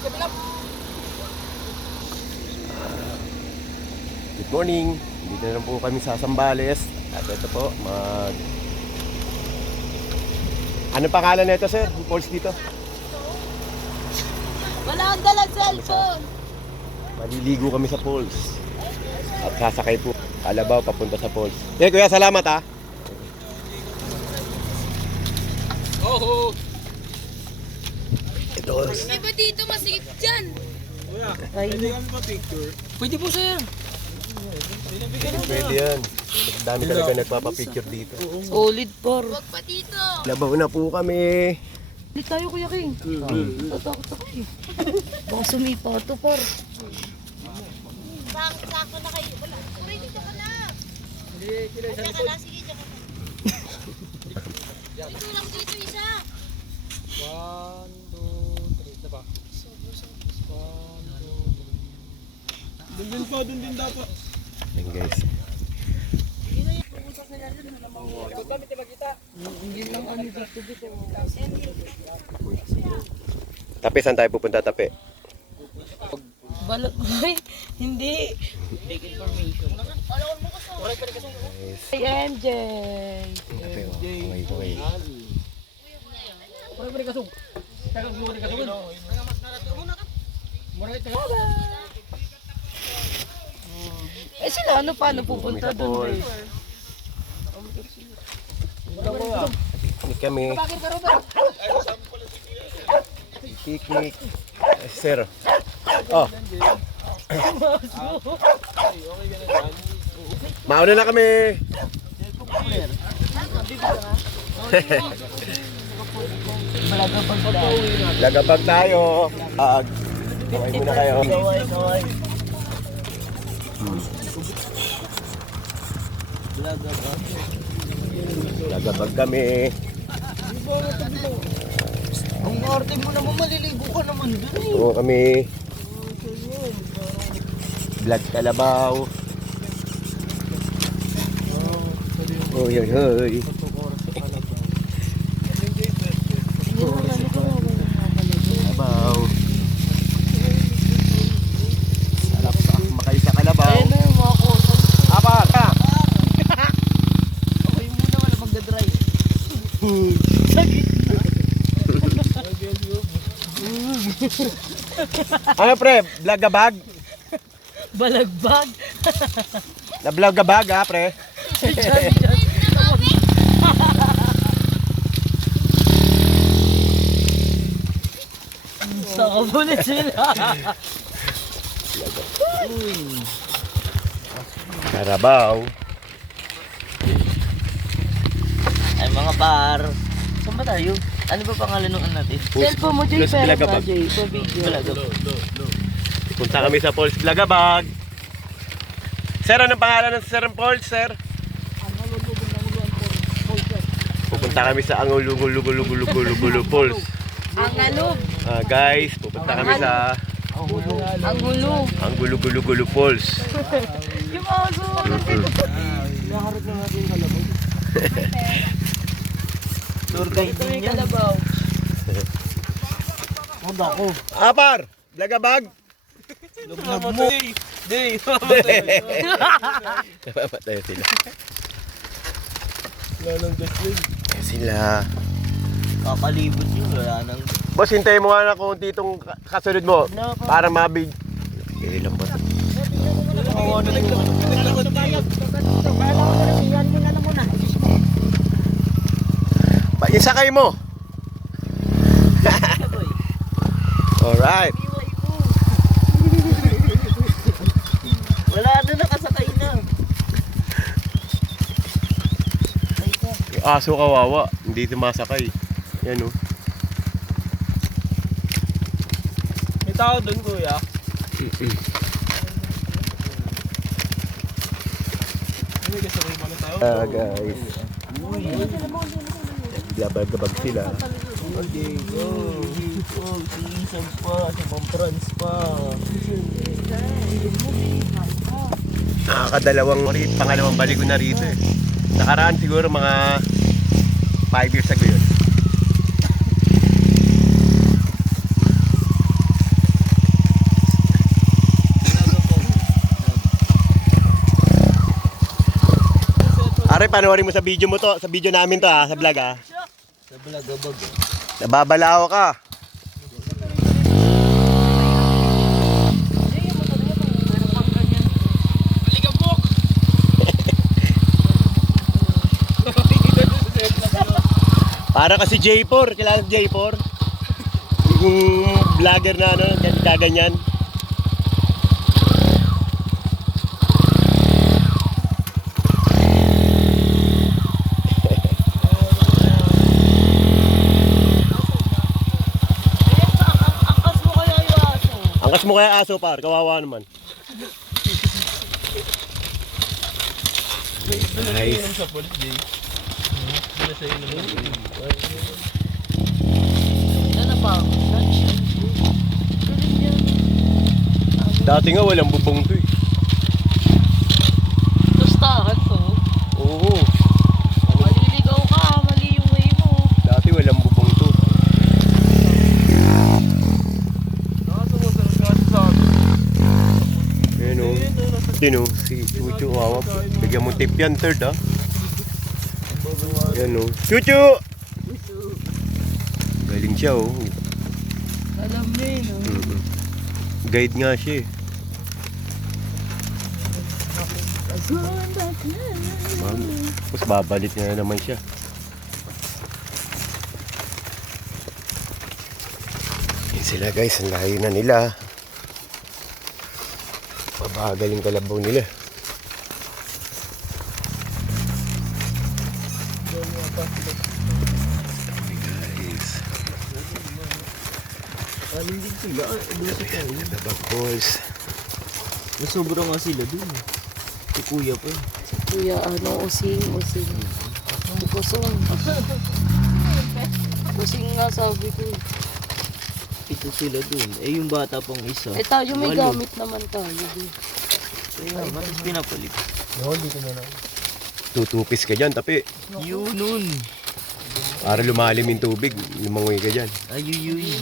Good morning. Dito na po kami sa Zambales. At ito po, ano pangalan na ito, sir? Yung falls dito? Wala akong dalang cellphone. Maliligo kami sa falls. At sasakay po Kalabaw papunta sa falls. Kuya, salamat ha. Oh. Ito. Iba dito masigit dyan. Kuya, pwede kami pa-picture? Pwede po sir. Pwede yan. Dami talaga nagpapapicture dito. Solid por. Huwag pa dito. Kalabaw na po kami. Hindi tayo Kuya King. Tatakot ako eh. Baka sumipa ito por. Sakto na kayo. Wala. Uray, dito ka na. Dito ka na. Sige, dito ka na. Dito lang dito isa. 1, 2, 3. Diba? 1, 2, 3. Doon din pa, doon din dapat. Ayan guys. Tape, saan tayo pupunta, Tape? Balak boy. Hindi. Take information. Hey MJ. Tape, oh. Okay. Eh sila ano paano pupunta doon eh? Picnic kami. Picnic. Sir. Oh. Mauna na kami. Lagapag tayo. Kaway muna kayo. Lagapag kami. Ang arte mo naman maliligo ka naman doon eh. Oo kami. Vlog Kalabaw. Hoy hoy hoy. Kalabaw. Sarap sa makayo sa Kalabaw. Ayun na yung mga koso. Apa ka? Ako yung muna wala magdadrive. Ano pre? Vlogabag? Balagbag. Na vlogabag ha pre? Sa kabulit sila. Karabaw. Ay mga par. Saan ba tayo? Ano ba pangalan ng natin? Cellphone mo Jay, Plus pero Vlogabag. ba Jay? Sa video. Punta kami sa Falls Vlogabag. Sir, anong pangalan ng Sir Falls, sir? Pupunta kami sa Angulugulugulugulugulu Falls. Angalog. Guys, pupunta kami sa Angulo. Angulugulugulu Falls. Yung aso. Nakaharap na natin yung kalabaw. Tour guide din yan. Kalabaw. Huwag ako. Apar! Vlogabag! Luglag mo. Di. Napamatay sila. Lalang gasling. Sila. Kakalibot yun. Wala nang... Boss, hintayin mo nga na kung titong kasunod mo. Para mabig. Okay lang ba? Isakay mo. Alright. Wala na nakasakay na. Yung aso kawawa. Hindi sumasakay. Yan o. May tao doon kuya. Ano yung kasabay mo na tayo? Guys. Gabag-gabag sila. Okay, go. Oh, si Isang pa. Si Ma'am Franz pa. Pangalawang balik ko na rito eh. Nakaraan siguro mga 5 years ago yun. Are, panoorin mo sa video mo to. Sa video namin to ha. Sa vlog ha. Sa balagabag. Nababalaw ka. Para kasi J4, kilala si J4. Yung vlogger na ano, kaganyan. Angkas mo kaya aso par, kawawa naman. Nice. Sa polis, Jay. Ano siya yun naman? Ano pa? Dati nga walang bubong to eh. Tustahan to. Oo. Maliligaw ka, mali yung way mo. Dati walang bubong to. Nakasumunod kasi sa akin. Ayan o. Din o, si Chuchu, wawa. Bigyan mo tip yan, third ah. Ayan o. Chuchu! Galing siya o. Alam mo yun, no? Guide nga siya eh. Tapos babalik na naman siya. Yan sila guys, ang layo na nila. Mabagal yung kalabaw nila. Guys. Palindig sila. Labag balls. Nasobra nga sila dun. Si kuya pa. Kuya, using. Kusong. Kusing nga sabi ko. Ito sila dun. Eh yung bata pang isa. Eh tayo may Walo. gamit naman tayo. Kaya nga, ba't pinapalit? Tutupis ka dyan, tapi. Yun nun. Para lumalim yung tubig, lumangoy ka dyan. Ayuyuy.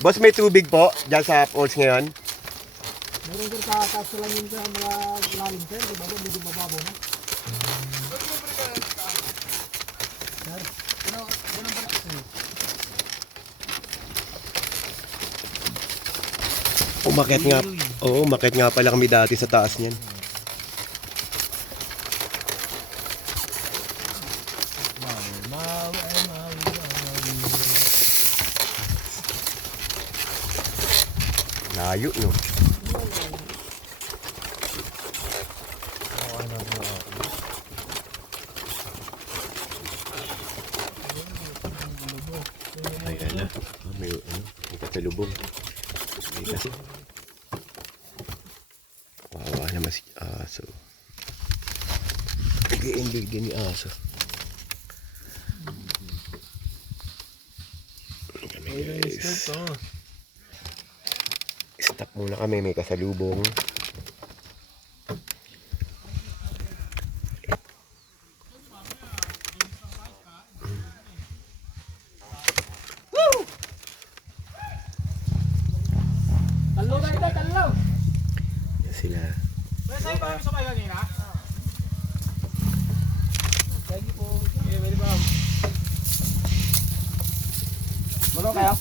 Boss, may tubig po dyan sa falls ngayon. Meron sir, kakasa lang yun sa mga lalim sir, di ba ba? Medyo mababaw na. Umakit nga. Oo, umakit nga pala kami dati sa taas niyan. Layo, no? Ayan na. May kasalubong. Wawa naman si aso. Nag-i-enjoy din ni aso. Kami guys. Stop muna kami, may kasalubong. Talo na ito, talo! Yan sila. Pwede sa'yo ba yung sabay kanina? Thank you po. Okay, very well. Malo kayo?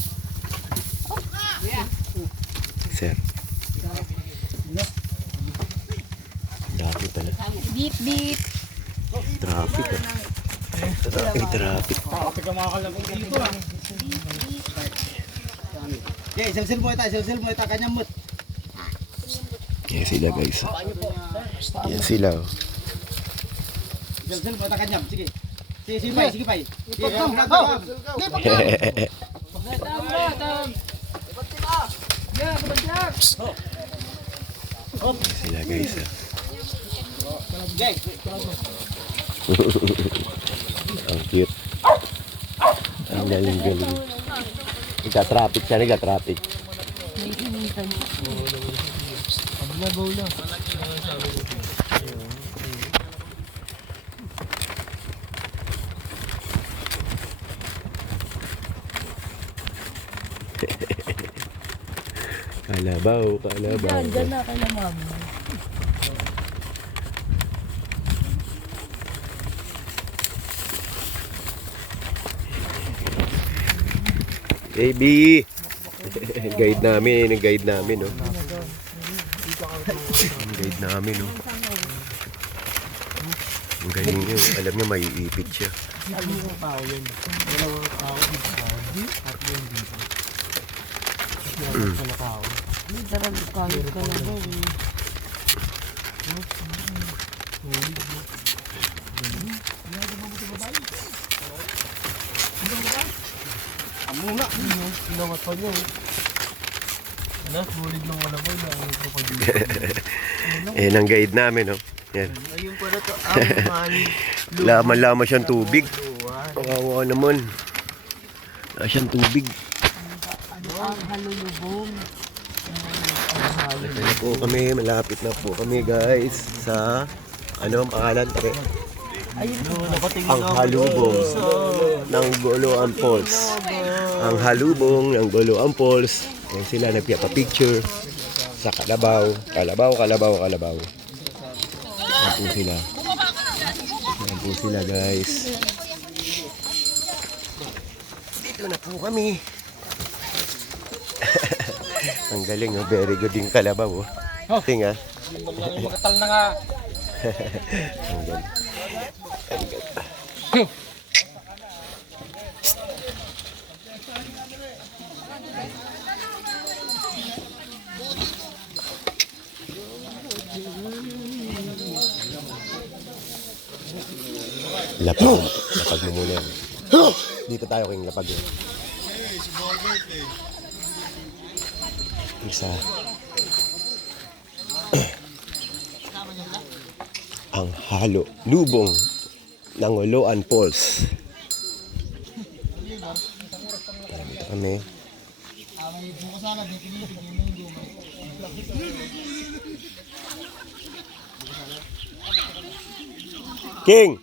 Sir. Dami pala. Beep, beep. Traffic ah. Ay, traffic. Kapag ka makakalabog dito ah. Okay, silsil mo ita, kanyang mut. Yan sila guys. Yan sila. Oh. Silsil mo ita, kanyang, sige. Sige pay. Sige, come. Yan sila guys. Ah. Ang cute. Ang galing. Nagka-traffic siya, nagka-traffic. Kalabaw. Diyan na kay mama. Baby! Guide namin, yung guide namin, no? Yung guide namin, no? Ang galing yun. Alam niya, may iipit siya. Dalawang tao yun. Dalawang tao dito. At yun dito. Dalawang tao. Darang kayo ka na ba? Amuna. Sinawat pa niya. Ano? Sulit ng malaboy na ang krokodilo. Ayan ang guide namin, no? Yan. Ayun pala to. Ang Laman-laman siyang tubig. Kawawa naman. Wala siyang tubig. Ang halulubong. Malapit na po kami. Malapit na po kami, guys. Sa, ano ang pangalan? Tari? Ang halubong ng Goloan Falls. Ang halubong ng Goloan Falls. Yan sila nagpapapicture sa Kalabaw. Kalabaw. Yan po sila. Yan po sila, guys. Dito na po kami. Ang galing, oh. Very good yung Kalabaw, oh. Tingnan. Makatal na nga. Ang galing. Lapag mo muna. Dito tayo kayong lapag. Isa. Ang halo lubong ng Goloan Falls. Kami. King!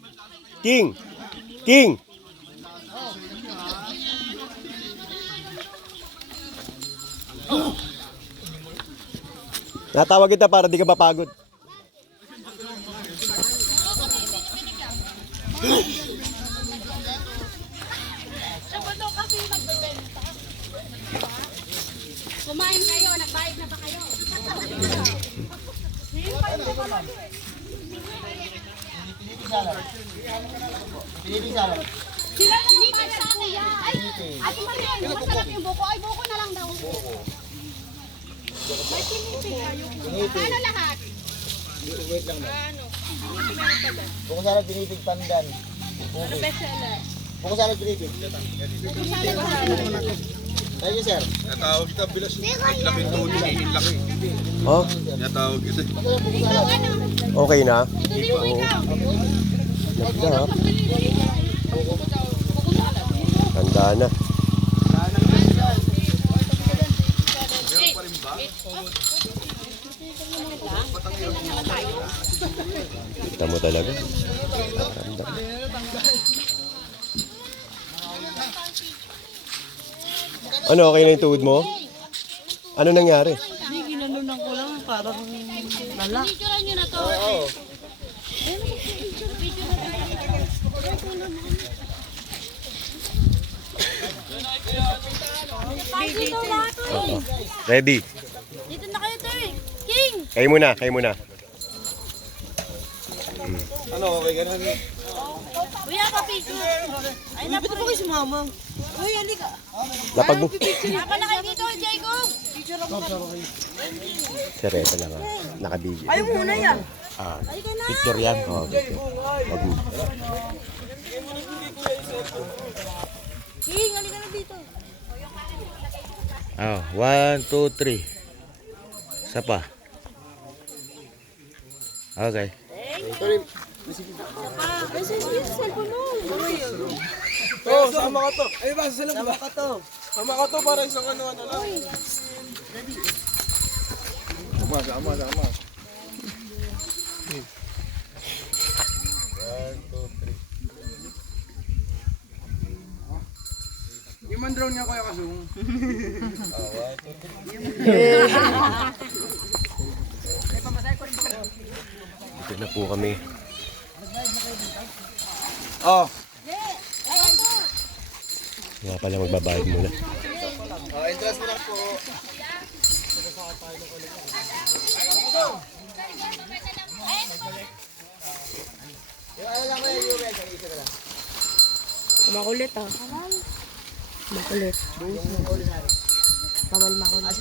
Natawag kita para di ka mapagod. Kumain kayo, nagbayad na ba kayo? Sila na nipid sa kuya. Ay, Ate Marian, masarap yung buko. Ay, buko na lang daw. May pinipig kayo. Ano lahat? Wait lang na. Ano? Buko sana pinipig pandan. Ano bestseller? Buko sana pinipig. Buko sana. Thank you, sir. Natawag kita bilas. Laking tuloy. Laki. Oh, Natawag kita. Ikaw ano? okay na. Ito din mo ikaw. Nagdap. Handa na. Kita mo talaga. Handa. Ano, okay na yung tuhod mo? Ano nangyari? Hindi, ginanunan ko lang. Parang lala. Picturean nyo na to. Oo. Dito lahat. Oo. Ready? Dito na kayo, Ter. King! Kayo muna. Ano, okay ka na? Kuya, pa-picture. Ay, napito po kayo si mama. Uy, halika. Lapag mo. Napa na kayo dito, Jacob. Picture ako. Sereta lang ha. Nakabigyo. Ayaw muna yan. Ah, picture yan. Oh, picture. Wag mo. King, halika na dito. Oh, 1, 2, 3. Isa pa. Okay. Ay, cellphone mo. Oh, sama ka to. Ay, ba, sama ka to. Sama ka to para isang ano lang. Sama. Yung man-drone niya kaya kasung. Dito na po kami. Oh. Nga pala magbabayad muna. Makulit ah. Makulit. Bawal makulit.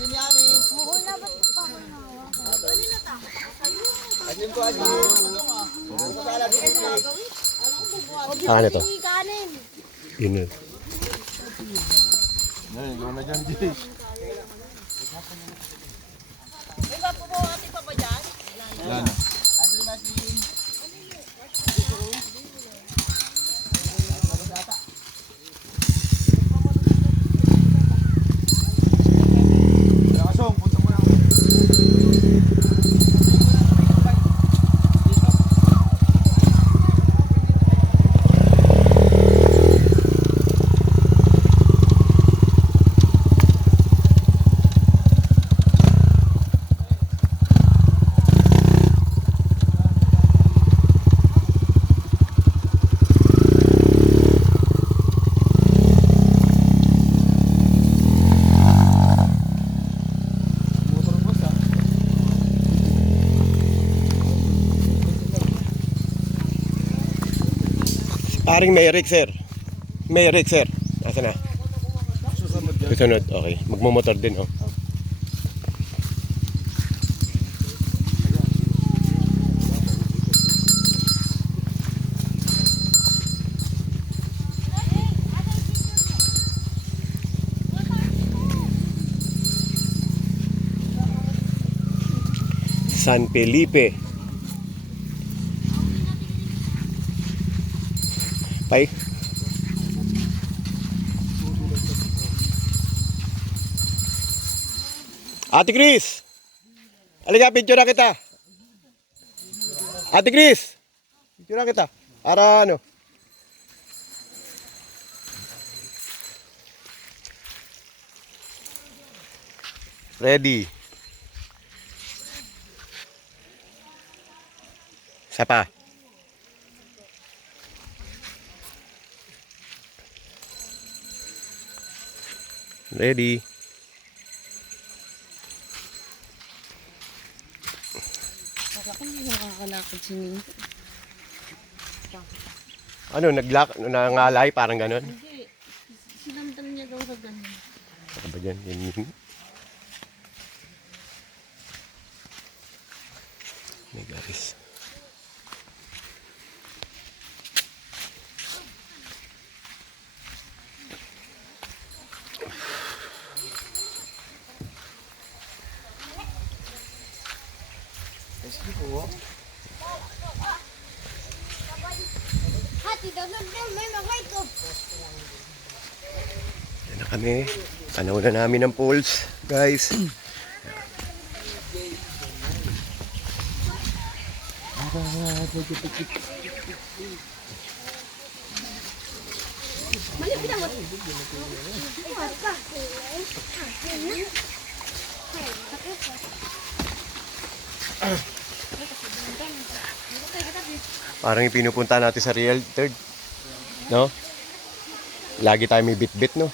Ano to? Yun. Ikaw na dyan, Jay. Yan. Kasong, punta mo na. Paring Merrick, sir. Merrick, sir. Nasaan na? Susunod. Okay. Magmumotor din, oh. San Felipe. Pay. Ate Chris. Halika, picture na kita. Ate Chris. Picture na kita. Para ano? Ready. Isa pa. Ready. Ako hindi nakakalakad si Ning. Ano, nangalay, parang ganon? Hindi. Sinamdam niya daw sa ganun. Ano ba dyan? Yan. May garis. Yan na kami. Panahon na namin ng poles, guys. Parang ipinupunta natin sa Real Third. No? Lagi tayo may bit-bit, no?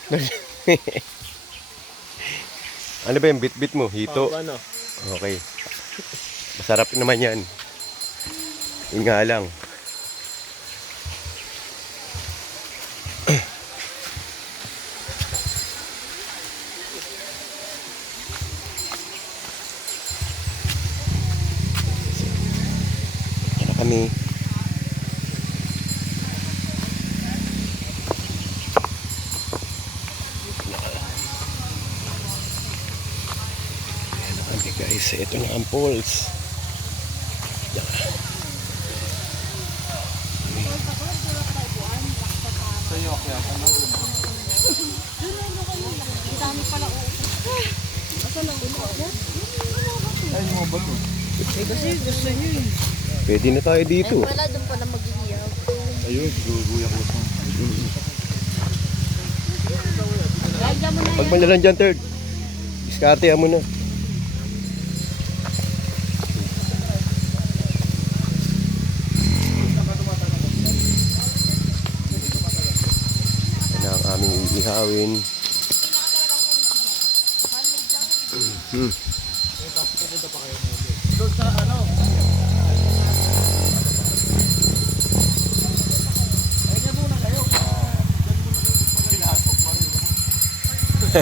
Ano ba yung bit-bit mo? Hito? Ano? Okay. Masarap naman yan. Yun nga lang. Yan na kami. Guys, ito na ang poles. Pwede na tayo dito. Wala doon pala mag-iiyaw. Ayun, guguya ko. Pag malalan dyan, Third. Diskartehan mo na. Yan ang aming iihawin. Doon sa ano? Ayun na muna kayo. Hop!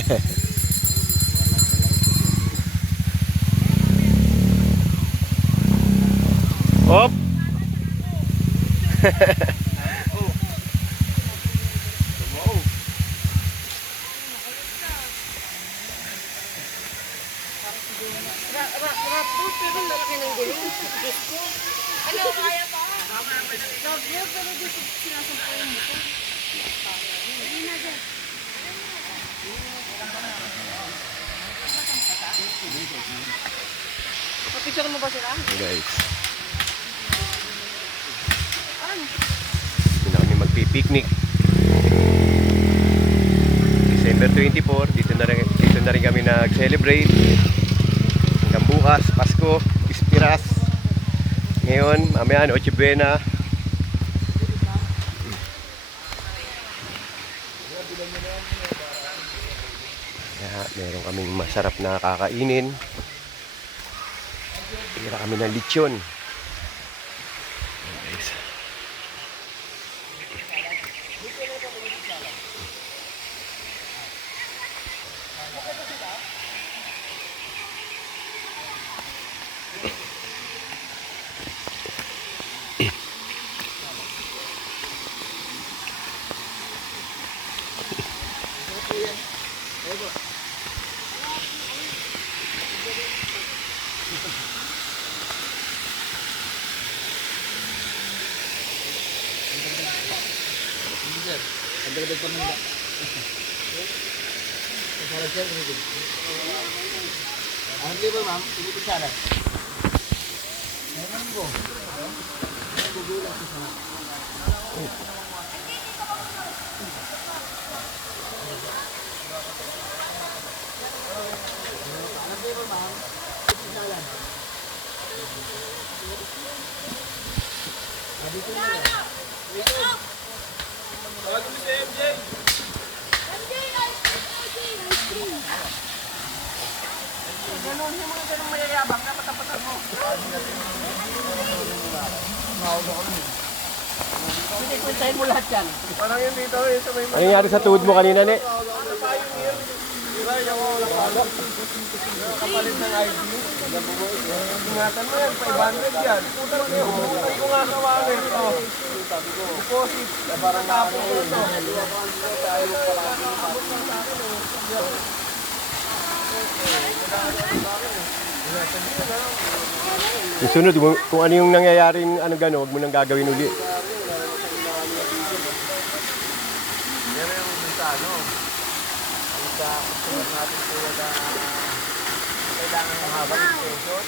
Pero laki ng galing. Ano, kaya pa? Love you, pero dito sinasampayan mo ko. Kapicture mo ba sila? Guys. Dito na kami magpipiknik. December 24, dito na rin kami nag-celebrate. Hanggang bukas, Pasko, Ispiras. Ngayon, mamaya, Noche Buena. Kaya, meron kaming masarap na kakainin. Tira kami ng lechon. Ayan, guys. Parang yun dito eh, sa may Ano nangyari sa tuhod mo kanina, ne? kapalit ng ID. Ingatan mo yan, 500 yan. Ay ko nga sa wallet. Deposit. Parang tapos ko ito. Yung sunod, kung ano yung nangyayaring ano gano'n, huwag mo nang gagawin uli. Yan yung sa ano. Ang sa customer natin po na kailangan ng habang station.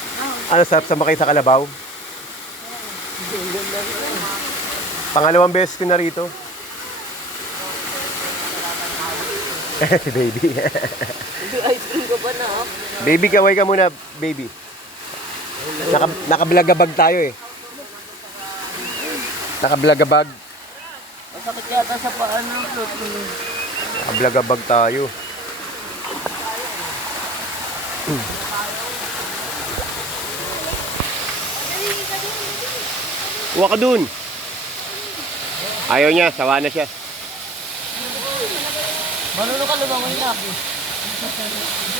Ano, sa makay sa Kalabaw? Pangalawang beses ko na rito. Si baby. Ice cream ko ba na? Baby, kaway ka muna, baby. Nakablagabag tayo eh. Nakablagabag. Masakit yata sa paa ng float. Nakablagabag tayo. Huwag ka dun. Ayaw niya, sawa na siya. Marunong ka lumangoy na.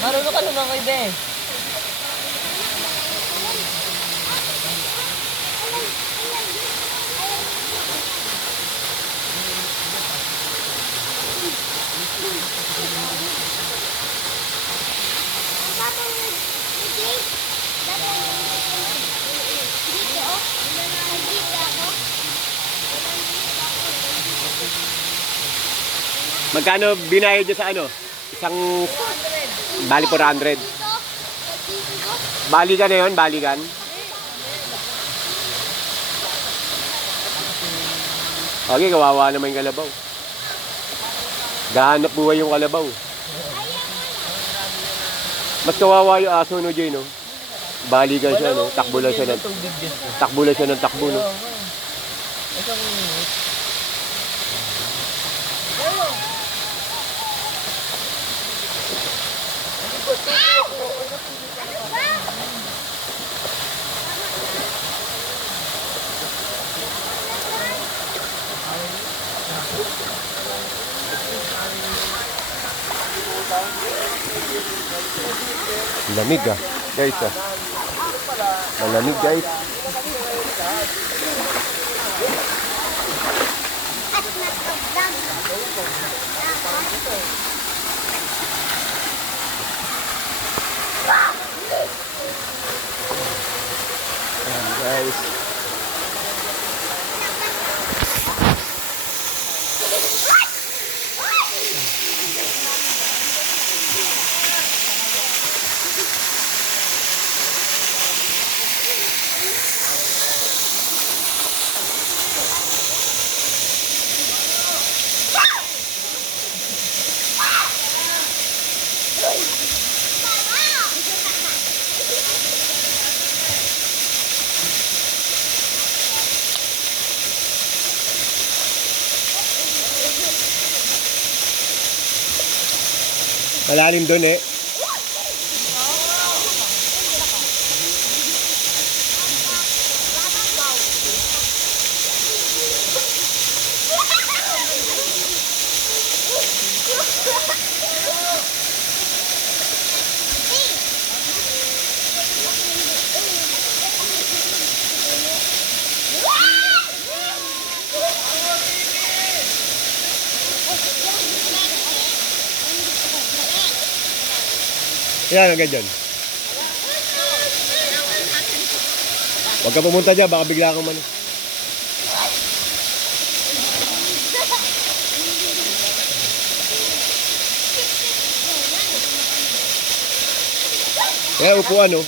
Marunong ka lumangoy, be. Magkano binayad niyo sa ano? Isang bali 400. Balikan na yun, balikan. Okay, kawawa naman yung kalabaw. Gahanap buhay yung kalabaw. Mas kawawa yung aso, no, Jay, no? Balikan siya, no? Takbo lang siya ng takbo, no? Lamig ah. Guys ah. Malamig guys. Ayan guys. Malalim doon eh. Yan, agad dyan. Huwag ka pumunta dyan, baka bigla kang mani. Kaya upuan, oh.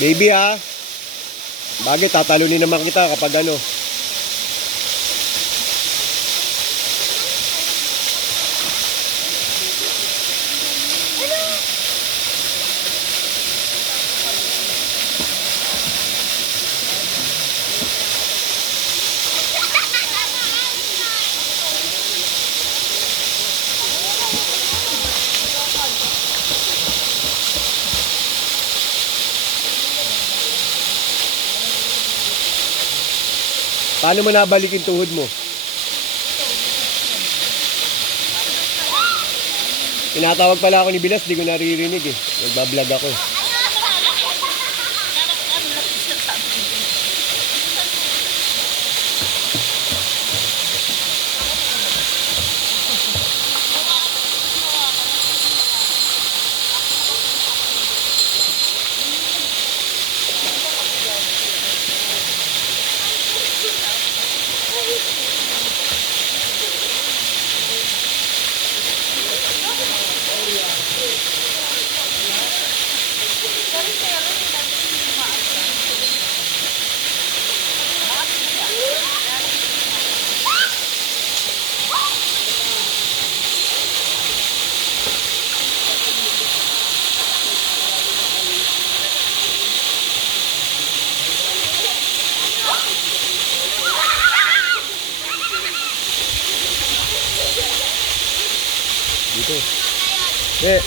Maybe ha. Bagay, tatalunin naman kita kapag ano. Paano mo nabalik yung tuhod mo? Tinatawag pala ako ni Bilas, di ko naririnig eh. Nagbablog ako. Dito. Eh.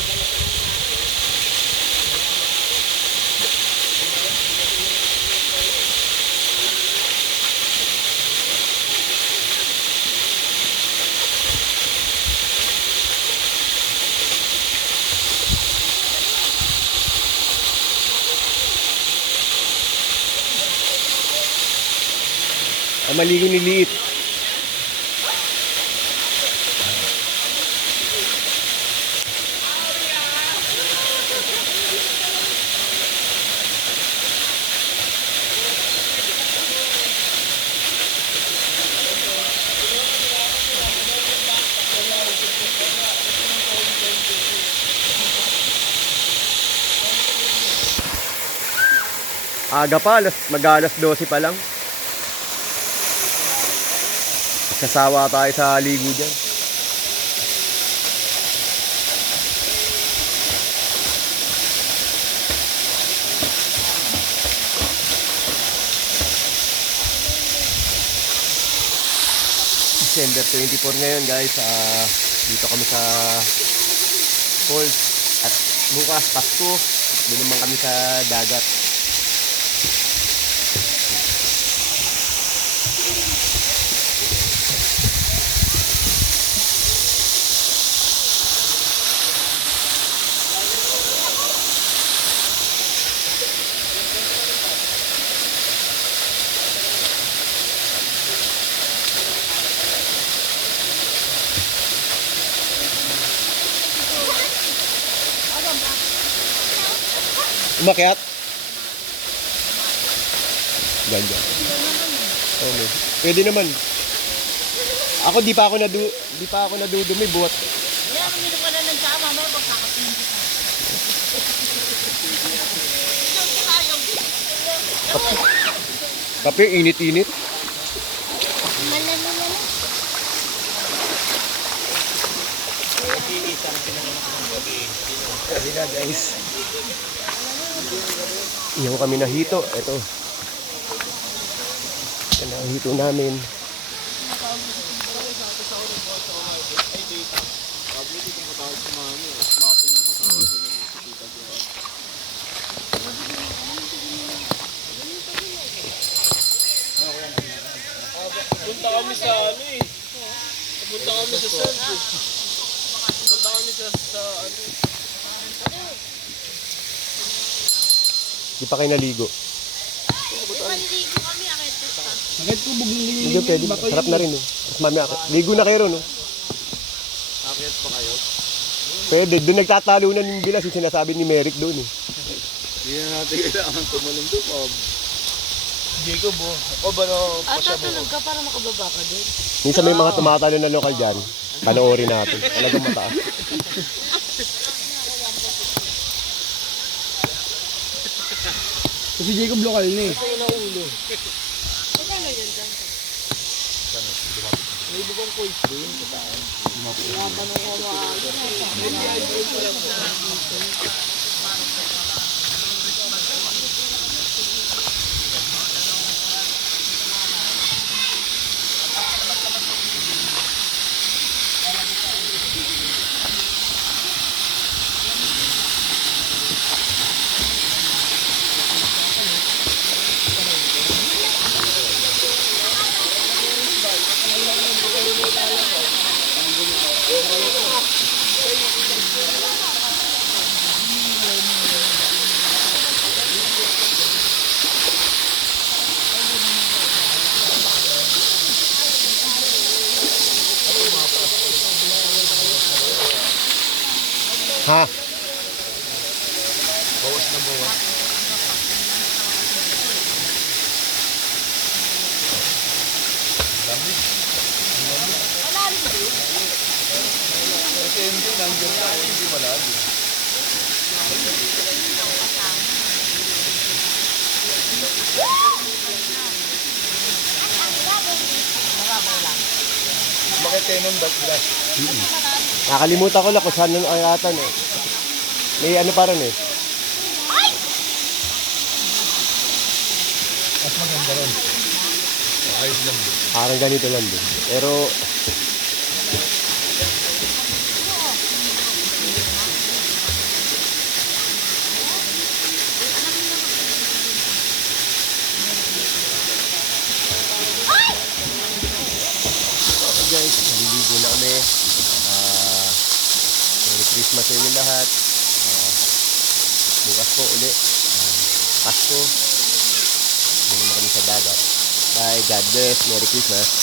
Ang maligo ni Liit. Aga pa, mag-alas 12 pa lang. Sasawa tayo sa ligo dyan. December 24 ngayon guys. Dito kami sa falls. At bukas, Pasko, doon naman kami sa dagat. Umakyat? Ganda. Okay. Pwede naman. Ako di pa ako nadudumi buhat. Kaya uminom ka na ng tsaa, mamaya magkakapihin kita. Kape, init-init. Sabi na guys. Iyon kami nahito. Ito. Ito na ang hito namin. Punta kami sa ano eh. Punta kami sa Santo. Punta kami sa ano. Di pa kayo naligo. Maliligo kami, akit pa. Agad ko bugling Hindi pwede. Sarap na rin eh. Mas mamaya ako. Ligo na kayo ron. Akit pa kayo? Pwede. Doon nagtatalunan yung bilas yung sinasabi ni Merrick doon eh. Hindi na natin kailangan tumalong doon, Bob. Jacob, oh. Ako ba na Tatulog ka para makababa ka doon. Minsan may mga tumatalo na lokal dyan. Panoorin natin. Talagang mataas. Kasi Jacob lokal na eh. Ha? Bakit kayo nung glass? Nakalimutan ko lang kung saan nung ayatan eh. May ano pa rin eh. Mas maganda rin. Ayos lang. Parang ganito lang din. Pero guys, naliligo na kami. Merry Christmas sa inyo lahat. Bukas po uli. Pasko. Doon naman kami sa dagat. Bye, God bless. Merry Christmas.